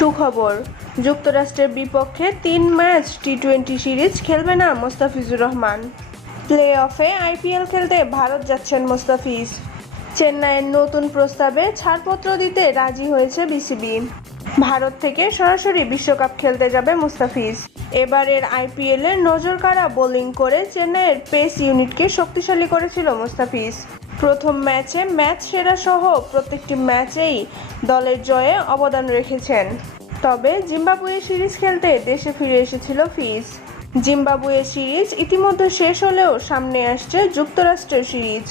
সুখবর। যুক্তরাষ্ট্রের বিপক্ষে তিন ম্যাচ টি টোয়েন্টি সিরিজ খেলবে না মোস্তাফিজুর রহমান। প্লে অফে আইপিএল খেলতে ভারত যাচ্ছেন মোস্তাফিজ। চেন্নাইয়ের নতুন প্রস্তাবে ছাড়পত্র দিতে রাজি হয়েছে বিসিবি। ভারত থেকে সরাসরি বিশ্বকাপ খেলতে যাবে মুস্তাফিজ। এবারের আইপিএল এর নজরকাড়া বোলিং করে চেন্নাইয়ের পেস ইউনিটকে শক্তিশালী করেছিল মুস্তাফিজ। প্রথম ম্যাচে ম্যাচ সেরা সহ প্রত্যেকটি ম্যাচেই দলের জয়ে অবদান রেখেছেন। তবে জিম্বাবুয়ে সিরিজ খেলতে দেশে ফিরে এসেছিল ফিজ। জিম্বাবুয়ে সিরিজ ইতিমধ্যে শেষ হলেও সামনে আসছে যুক্তরাষ্ট্রের সিরিজ।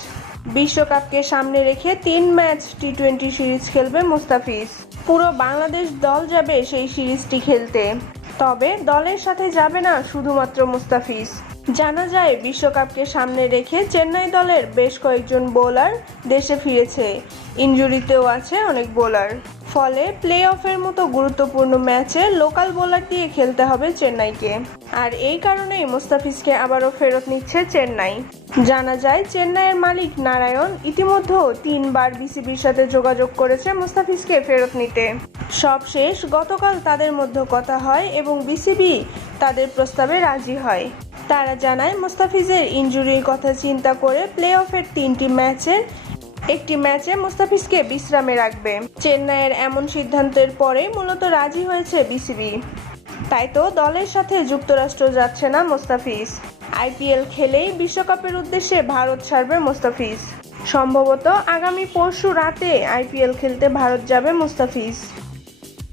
বিশ্বকাপকে সামনে রেখে তিন ম্যাচ টি টোয়েন্টি সিরিজ খেলবে মুস্তাফিজ। পুরো বাংলাদেশ দল যাবে সেই সিরিজটি খেলতে। তবে দলের সাথে যাবে না শুধুমাত্র মুস্তাফিজ। জানা যায়, বিশ্বকাপকে সামনে রেখে চেন্নাই দলের বেশ কয়েকজন বোলার দেশে ফিরেছে। ইনজুরিতেও আছে অনেক বোলার। ফলে প্লে অফের মতো গুরুত্বপূর্ণ ম্যাচে লোকাল বোলার দিয়ে খেলতে হবে চেন্নাইকে। আর এই কারণেই মুস্তাফিজকে আবারও ফেরত নিচ্ছে চেন্নাই। জানা যায়, চেন্নাইয়ের মালিক নারায়ণ ইতিমধ্যেও তিনবার বিসিবির সাথে যোগাযোগ করেছে মুস্তাফিজকে ফেরত নিতে। সব শেষ, গতকাল তাদের মধ্যে কথা হয় এবং বিসিবি তাদের প্রস্তাবে রাজি হয়। তারা জানায়, মুস্তাফিজের ইনজুরির কথা চিন্তা করে প্লে অফের তিনটি ম্যাচের একটি ম্যাচে মুস্তাফিজকে বিশ্রামে রাখবে। চেন্নাইয়ের এমন সিদ্ধান্তের পরে মূলত রাজি হয়েছে বিসিবি। তাই তো দলের সাথে যুক্তরাষ্ট্র যাচ্ছে না মোস্তাফিজ। আইপিএল খেলেই বিশ্বকাপের উদ্দেশ্যে ভারত ছাড়বে মোস্তাফিজ। সম্ভবত আগামী পরশু রাতে আইপিএল খেলতে ভারত যাবে মোস্তাফিজ।